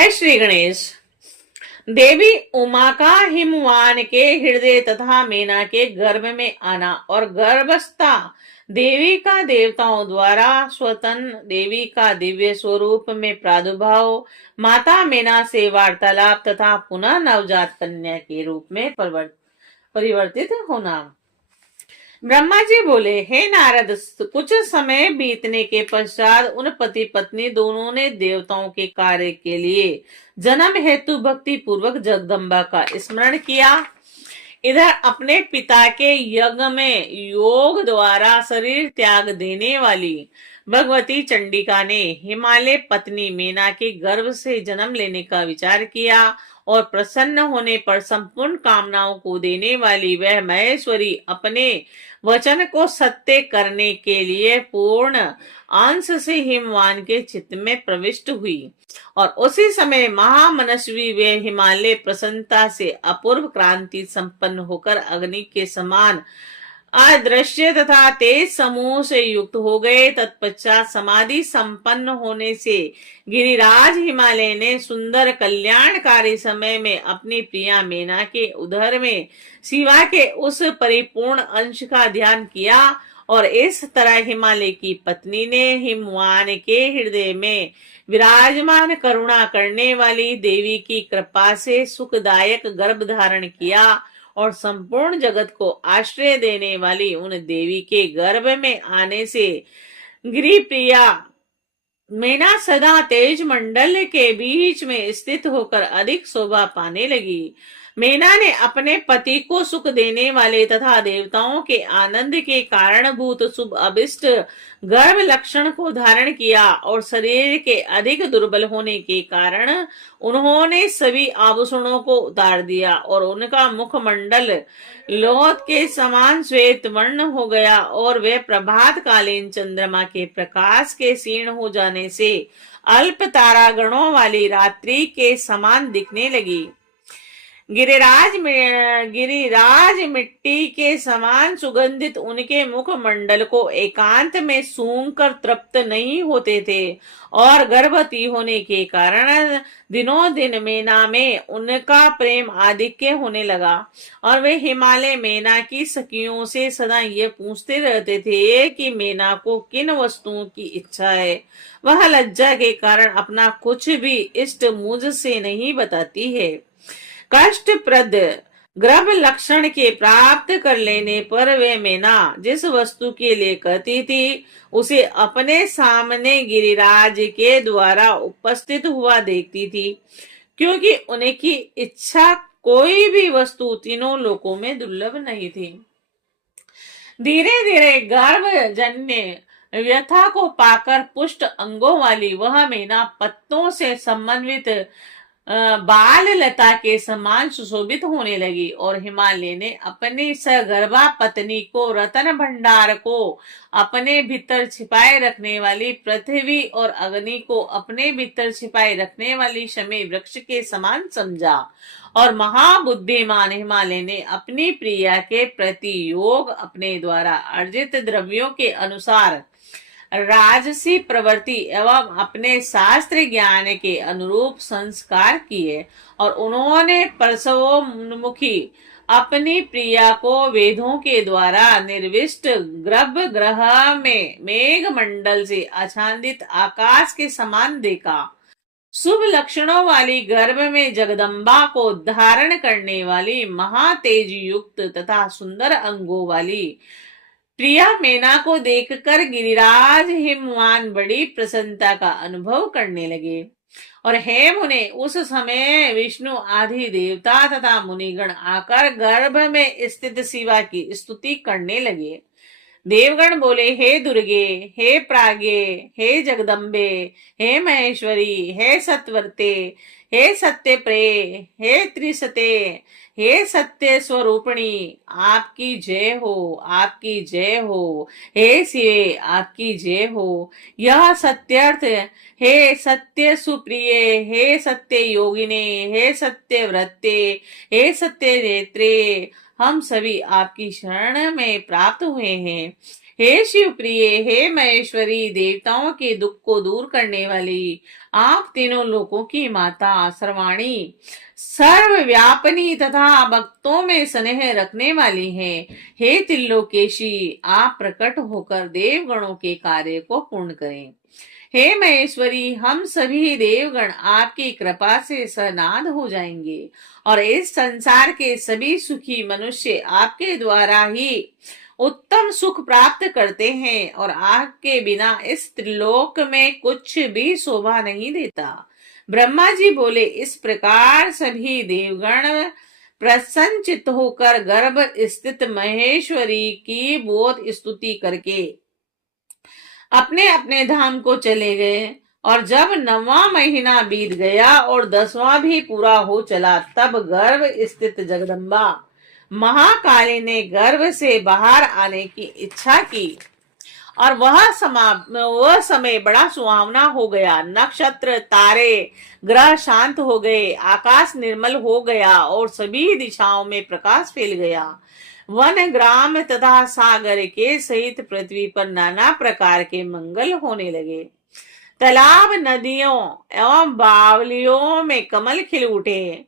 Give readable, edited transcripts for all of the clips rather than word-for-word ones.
जय श्री गणेश। देवी उमा का हिमवान के हृदय तथा मेना के गर्भ में आना और गर्भस्था देवी का देवताओं द्वारा स्वतन देवी का दिव्य स्वरूप में प्रादुर्भाव, माता मेना से वार्तालाप तथा पुनः नवजात कन्या के रूप में परिवर्तित होना। ब्रह्मा जी बोले, हे नारद, कुछ समय बीतने के पश्चात उन पति पत्नी दोनों ने देवताओं के कार्य के लिए जन्म हेतु भक्ति पूर्वक जगदम्बा का स्मरण किया। इधर अपने पिता के यज्ञ में योग द्वारा शरीर त्याग देने वाली भगवती चंडिका ने हिमालय पत्नी मेना के गर्भ से जन्म लेने का विचार किया और प्रसन्न होने पर संपूर्ण कामनाओं को देने वाली वह महेश्वरी अपने वचन को सत्य करने के लिए पूर्ण अंश से हिमवान के चित्त में प्रविष्ट हुई और उसी समय महामनस्वी वे हिमालय प्रसन्नता से अपूर्व क्रांति संपन्न होकर अग्नि के समान अदृश्य तथा तेज समूह से युक्त हो गए। तत्पश्चात समाधि संपन्न होने से गिरिराज हिमालय ने सुंदर कल्याणकारी समय में अपनी प्रिया मेना के उदर में शिवा के उस परिपूर्ण अंश का ध्यान किया और इस तरह हिमालय की पत्नी ने हिमवान के हृदय में विराजमान करुणा करने वाली देवी की कृपा से सुखदायक गर्भ धारण किया और संपूर्ण जगत को आश्रय देने वाली उन देवी के गर्भ में आने से गिरिप्रिया मेना सदा तेज मंडल के बीच में स्थित होकर अधिक शोभा पाने लगी। मेना ने अपने पति को सुख देने वाले तथा देवताओं के आनंद के कारणभूत शुभ अभिष्ट गर्भ लक्षण को धारण किया और शरीर के अधिक दुर्बल होने के कारण उन्होंने सभी आभूषणों को उतार दिया और उनका मुखमंडल लोथ के समान श्वेत वर्ण हो गया और वे प्रभात कालीन चंद्रमा के प्रकाश के क्षीण हो जाने से अल्प तारागणों वाली रात्रि के समान दिखने लगी। गिरिराज मिट्टी के समान सुगंधित उनके मुखमंडल को एकांत में सूंघ कर तृप्त नहीं होते थे और गर्भवती होने के कारण दिनों दिन मेना में उनका प्रेम आधिक्य होने लगा और वे हिमालय मेना की सखियों से सदा ये पूछते रहते थे कि मेना को किन वस्तुओं की इच्छा है। वह लज्जा के कारण अपना कुछ भी इष्ट मुझ से नहीं बताती है। कष्टप्रद गर्भ लक्षण के प्राप्त कर लेने पर वे मेना जिस वस्तु के लिए कहती थी उसे अपने सामने गिरिराज के द्वारा उपस्थित हुआ देखती थी, क्योंकि उनकी इच्छा कोई भी वस्तु तीनों लोकों में दुर्लभ नहीं थी। धीरे धीरे गर्भ जन्य व्यथा को पाकर पुष्ट अंगों वाली वह मेना पत्तों से समन्वित बाल लता के समान सुशोभित होने लगी और हिमालय ने अपनी सगर्भा पत्नी को रतन भंडार को अपने भीतर छिपाए रखने वाली पृथ्वी और अग्नि को अपने भीतर छिपाए रखने वाली शमी वृक्ष के समान समझा और महाबुद्धिमान हिमालय ने अपनी प्रिया के प्रति योग अपने द्वारा अर्जित द्रव्यों के अनुसार राजसी प्रवृत्ति एवं अपने शास्त्र ज्ञान के अनुरूप संस्कार किए और उन्होंने प्रसवोन्मुखी अपनी प्रिया को वेदों के द्वारा निर्विष्ट गर्भगृह में मेघ मंडल से आच्छादित आकाश के समान देखा। शुभ लक्षणों वाली गर्भ में जगदम्बा को धारण करने वाली महातेज युक्त तथा सुंदर अंगों वाली प्रिया मेना को देखकर गिरिराज हिमवान बड़ी प्रसन्नता का अनुभव करने लगे और हे मुने, उस समय विष्णु आदि देवता तथा मुनिगण आकर गर्भ में स्थित शिवा की स्तुति करने लगे। देवगण बोले, हे दुर्गे, हे प्राज्ञे, हे जगदम्बे, हे महेश्वरी, हे सत्वर्ते, हे सत्यप्रे, हे त्रिसते, हे सत्य स्वरूपिणी, आपकी जय हो, आपकी जय हो। हे शिवे, आपकी जय हो। यह सत्यार्थ, हे सत्य सुप्रिय, हे सत्य योगिने, हे सत्य व्रते, हे सत्य नेत्रे, हम सभी आपकी शरण में प्राप्त हुए हैं। हे शिव प्रिय, हे महेश्वरी, देवताओं के दुख को दूर करने वाली, आप तीनों लोकों की माता, सर्वाणी, सर्वव्यापिनी तथा भक्तों में स्नेह रखने वाली हैं। हे त्रिलोकेशी, आप प्रकट होकर देवगणों के कार्य को पूर्ण करें। हे महेश्वरी, हम सभी देवगण आपकी कृपा से सनाद हो जाएंगे और इस संसार के सभी सुखी मनुष्य आपके द्वारा ही उत्तम सुख प्राप्त करते हैं और आपके बिना इस त्रिलोक में कुछ भी शोभा नहीं देता। ब्रह्मा जी बोले, इस प्रकार सभी देवगण प्रसन्नचित्त होकर गर्भ स्थित महेश्वरी की बहुत स्तुति करके अपने अपने धाम को चले गए। और जब 9वां महीना बीत गया और 10वां भी पूरा हो चला, तब गर्भ स्थित जगदम्बा महाकाली ने गर्भ से बाहर आने की इच्छा की और वह समय बड़ा सुहावना हो गया। नक्षत्र, तारे, ग्रह शांत हो गए, आकाश निर्मल हो गया और सभी दिशाओं में प्रकाश फैल गया। वन, ग्राम तथा सागर के सहित पृथ्वी पर नाना प्रकार के मंगल होने लगे। तालाब, नदियों एवं बावलियों में कमल खिल उठे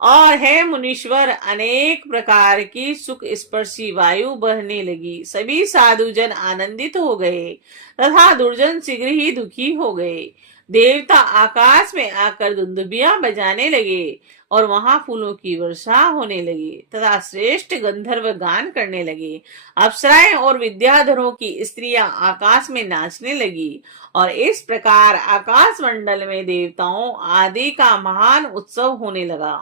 और हे मुनीश्वर, अनेक प्रकार की सुख स्पर्शी वायु बहने लगी। सभी साधुजन आनंदित हो गए तथा दुर्जन शीघ्र ही दुखी हो गए। देवता आकाश में आकर दुंदुभियां बजाने लगे और वहां फूलों की वर्षा होने लगी तथा श्रेष्ठ गंधर्व गान करने लगे। अप्सराएं और विद्याधरों की स्त्रियां आकाश में नाचने लगी और इस प्रकार आकाश मंडल में देवताओं आदि का महान उत्सव होने लगा।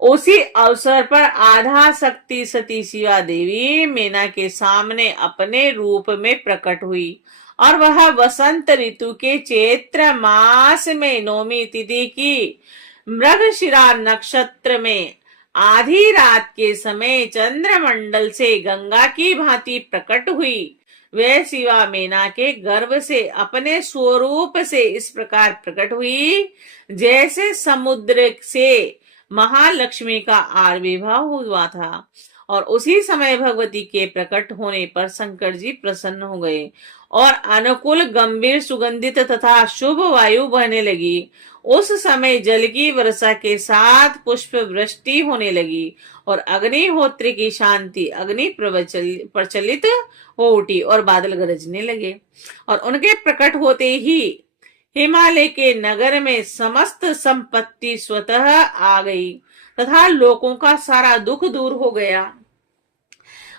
उसी अवसर पर आधा शक्ति सती शिवा देवी मेना के सामने अपने रूप में प्रकट हुई और वह वसंत ऋतु के चैत्र मास में 9वीं तिथि की मृगशिरा नक्षत्र में आधी रात के समय चंद्रमंडल से गंगा की भांति प्रकट हुई। वह शिवा मेना के गर्भ से अपने स्वरूप से इस प्रकार प्रकट हुई जैसे समुद्र से महालक्ष्मी का आविर्भाव हुआ था। और उसी समय भगवती के प्रकट होने पर शंकर जी प्रसन्न हो गए और अनुकूल, गंभीर, सुगंधित तथा शुभ वायु बहने लगी। उस समय जल की वर्षा के साथ पुष्प वृष्टि होने लगी और अग्निहोत्र की शांति अग्नि प्रचलित हो उठी और बादल गरजने लगे। और उनके प्रकट होते ही हिमालय के नगर में समस्त संपत्ति स्वतः आ गई तथा लोगों का सारा दुख दूर हो गया।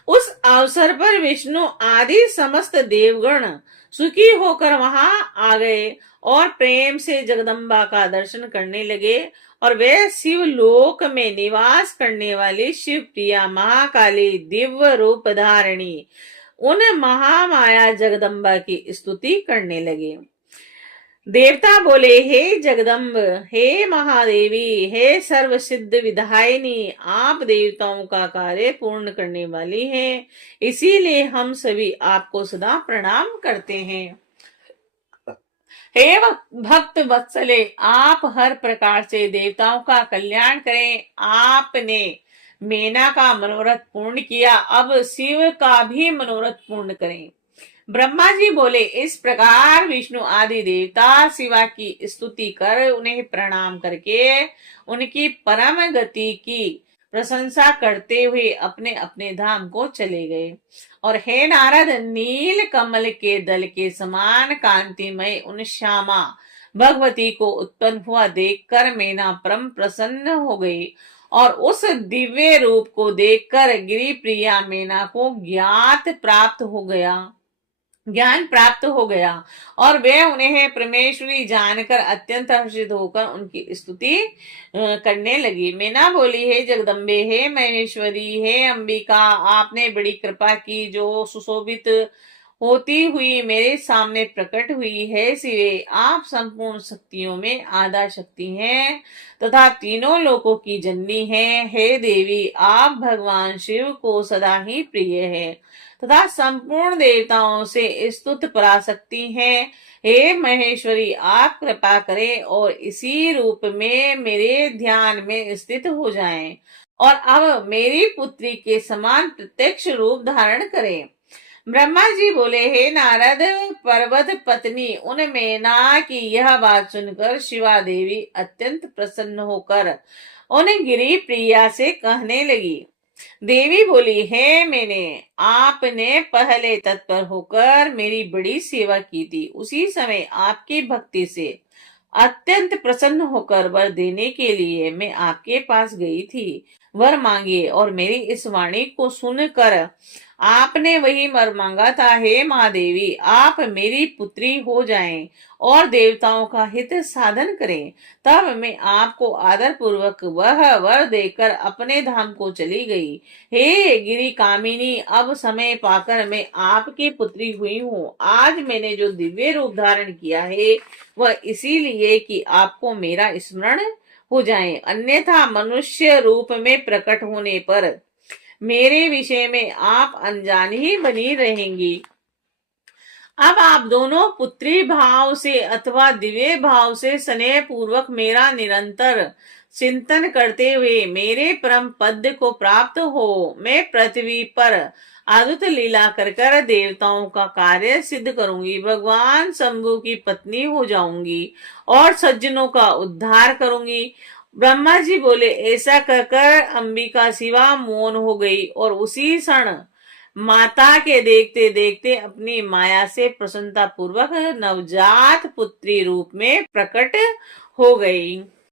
उस अवसर पर विष्णु आदि समस्त देवगण सुखी होकर वहां आ गए और प्रेम से जगदम्बा का दर्शन करने लगे और वे शिव लोक में निवास करने वाली शिव प्रिया महाकाली दिव्य रूप धारिणी उन महामाया जगदम्बा की स्तुति करने लगे। देवता बोले, हे जगदम्ब, हे महादेवी, हे सर्व सिद्ध विधायिनी, आप देवताओं का कार्य पूर्ण करने वाली हैं, इसीलिए हम सभी आपको सदा प्रणाम करते हैं। हे भक्त वत्सले, आप हर प्रकार से देवताओं का कल्याण करें। आपने मेना का मनोरथ पूर्ण किया, अब शिव का भी मनोरथ पूर्ण करें। ब्रह्मा जी बोले, इस प्रकार विष्णु आदि देवता शिवा की स्तुति कर उन्हें प्रणाम करके उनकी परम गति की प्रशंसा करते हुए अपने अपने धाम को चले गए। और हे नारद, नील कमल के दल के समान कांतिमय उन श्यामा भगवती को उत्पन्न हुआ देखकर मेना परम प्रसन्न हो गई और उस दिव्य रूप को देखकर गिरि प्रिया मेना को ज्ञान प्राप्त हो गया और वे उन्हें परमेश्वरी जानकर अत्यंत हर्षित होकर उनकी स्तुति करने लगी। मेना बोली, हे जगदम्बे, हे महेश्वरी, हे अंबिका, आपने बड़ी कृपा की जो सुशोभित होती हुई मेरे सामने प्रकट हुई है। शिवे, आप संपूर्ण शक्तियों में आधा शक्ति हैं तथा तीनों लोकों की जननी हैं। हे देवी, आप भगवान शिव को सदा ही प्रिय है तथा संपूर्ण देवताओं से स्तुत पराशक्ति हैं। हे महेश्वरी, आप कृपा करें और इसी रूप में मेरे ध्यान में स्थित हो जाएं और अब मेरी पुत्री के समान प्रत्यक्ष रूप धारण करें। ब्रह्मा जी बोले, हे नारद, पर्वत पत्नी उन मेना की यह बात सुनकर शिवा देवी अत्यंत प्रसन्न होकर उन गिरी प्रिया से कहने लगी। देवी बोली, हे मैंने आपने पहले तत्पर होकर मेरी बड़ी सेवा की थी। उसी समय आपकी भक्ति से अत्यंत प्रसन्न होकर वर देने के लिए मैं आपके पास गई थी। वर मांगिए। और मेरी इस वाणी को सुनकर आपने वही वर मांगा था। हे महादेवी, आप मेरी पुत्री हो जाएं और देवताओं का हित साधन करें। तब मैं आपको आदर पूर्वक वह वर देकर अपने धाम को चली गई। हे गिरी कामिनी, अब समय पाकर मैं आपकी पुत्री हुई हूँ। आज मैंने जो दिव्य रूप धारण किया है वह इसीलिए कि आपको मेरा स्मरण हो जाए, अन्यथा मनुष्य रूप में प्रकट होने पर मेरे विषय में आप अनजान ही बनी रहेंगी। अब आप दोनों पुत्री भाव से अथवा दिव्य भाव से स्नेह पूर्वक मेरा निरंतर चिंतन करते हुए मेरे परम पद को प्राप्त हो। मैं पृथ्वी पर अद्भुत लीला कर कर देवताओं का कार्य सिद्ध करूंगी, भगवान शंभु की पत्नी हो जाऊंगी और सज्जनों का उद्धार करूंगी। ब्रह्मा जी बोले, ऐसा कहकर अंबिका शिवा मौन हो गई और उसी क्षण माता के देखते देखते अपनी माया से प्रसन्नता पूर्वक नवजात पुत्री रूप में प्रकट हो गई।